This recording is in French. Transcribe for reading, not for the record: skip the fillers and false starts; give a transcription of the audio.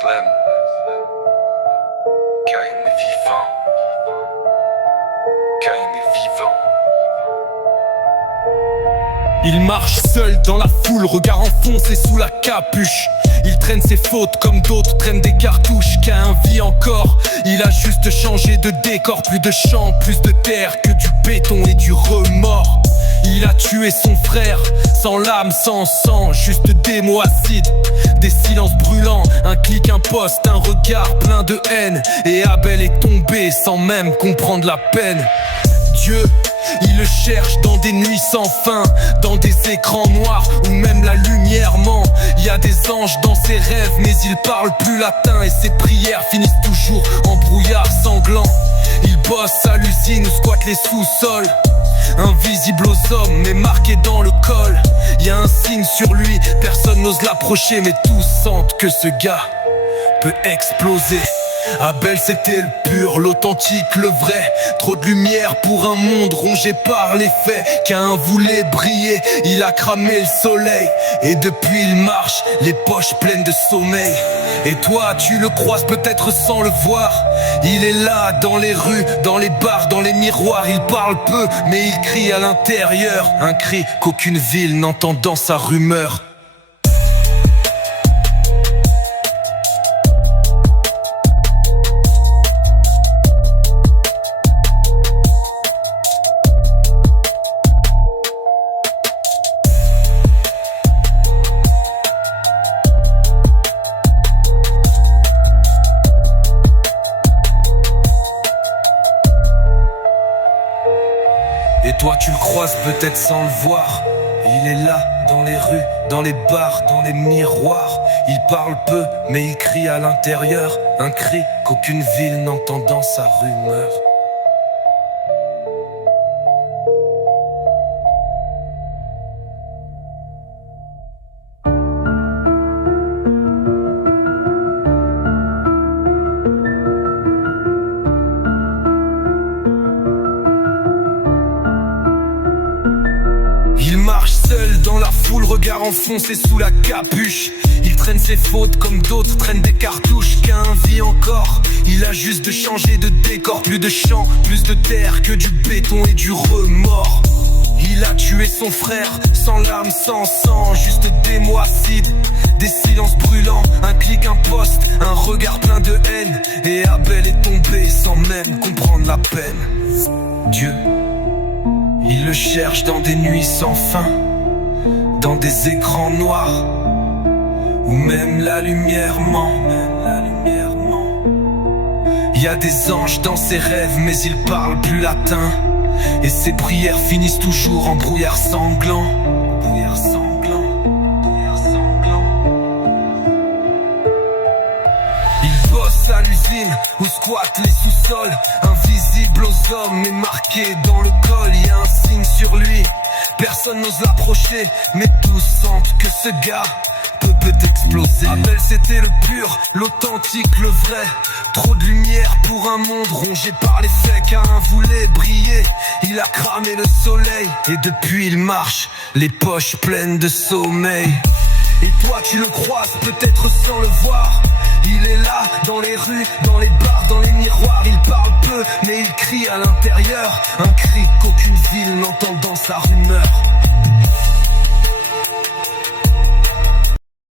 Slam, Karim est vivant. Karim est vivant. Il marche seul dans la foule, regard enfoncé sous la capuche. Il traîne ses fautes comme d'autres traînent des cartouches. Qu'un vit encore, il a juste changé de décor. Plus de champs, plus de terre que du béton et du remords. Il a tué son frère, sans lame, sans sang, juste des mots acides, des silences brûlants, un clic, un poste, un regard plein de haine. Et Abel est tombé sans même comprendre la peine. Dieu, il le cherche dans des nuits sans fin, dans des écrans noirs où même la lumière ment. Il y a des anges dans ses rêves mais il parle plus latin. Et ses prières finissent toujours en brouillard sanglant. Il bosse à l'usine ou squatte les sous-sols, invisible aux hommes mais marqué dans le col. Y a un signe sur lui, personne n'ose l'approcher, mais tous sentent que ce gars peut exploser. Abel c'était le pur, l'authentique, le vrai. Trop de lumière pour un monde rongé par les faits. Qu'un voulait briller, il a cramé le soleil. Et depuis il marche, les poches pleines de sommeil. Et toi tu le croises peut-être sans le voir. Il est là dans les rues, dans les bars, dans les miroirs. Il parle peu mais il crie à l'intérieur, un cri qu'aucune ville n'entend dans sa rumeur. Et toi tu le croises peut-être sans le voir. Il est là, dans les rues, dans les bars, dans les miroirs. Il parle peu, mais il crie à l'intérieur, un cri qu'aucune ville n'entend dans sa rumeur. Il marche seul dans la foule, regard enfoncé sous la capuche. Il traîne ses fautes comme d'autres traînent des cartouches. Qu'un vit encore, il a juste changé de décor. Plus de champs, plus de terre que du béton et du remords. Il a tué son frère, sans larmes, sans sang, juste des mots acides, des silences brûlants, un clic, un poste, un regard plein de haine. Et Abel est tombé sans même comprendre la peine. Dieu, il le cherche dans des nuits sans fin, dans des écrans noirs où même la lumière ment. Il y a des anges dans ses rêves mais il parle plus latin. Et ses prières finissent toujours en brouillard sanglant. Il bosse à l'usine ou squatte les sous-sols, invisible aux hommes mais marqué dans le col. Y a un signe sur lui, personne n'ose l'approcher, mais tous sentent que ce gars peut exploser. Abel c'était le pur, l'authentique, le vrai. Trop de lumière pour un monde rongé par les faits. Qu'un voulait briller, il a cramé le soleil. Et depuis il marche, les poches pleines de sommeil. Et toi tu le croises peut-être sans le voir. Il est là, dans les rues, dans les bars, dans les miroirs. Il parle peu, mais il crie à l'intérieur, un cri qu'aucune ville n'entend dans sa rumeur.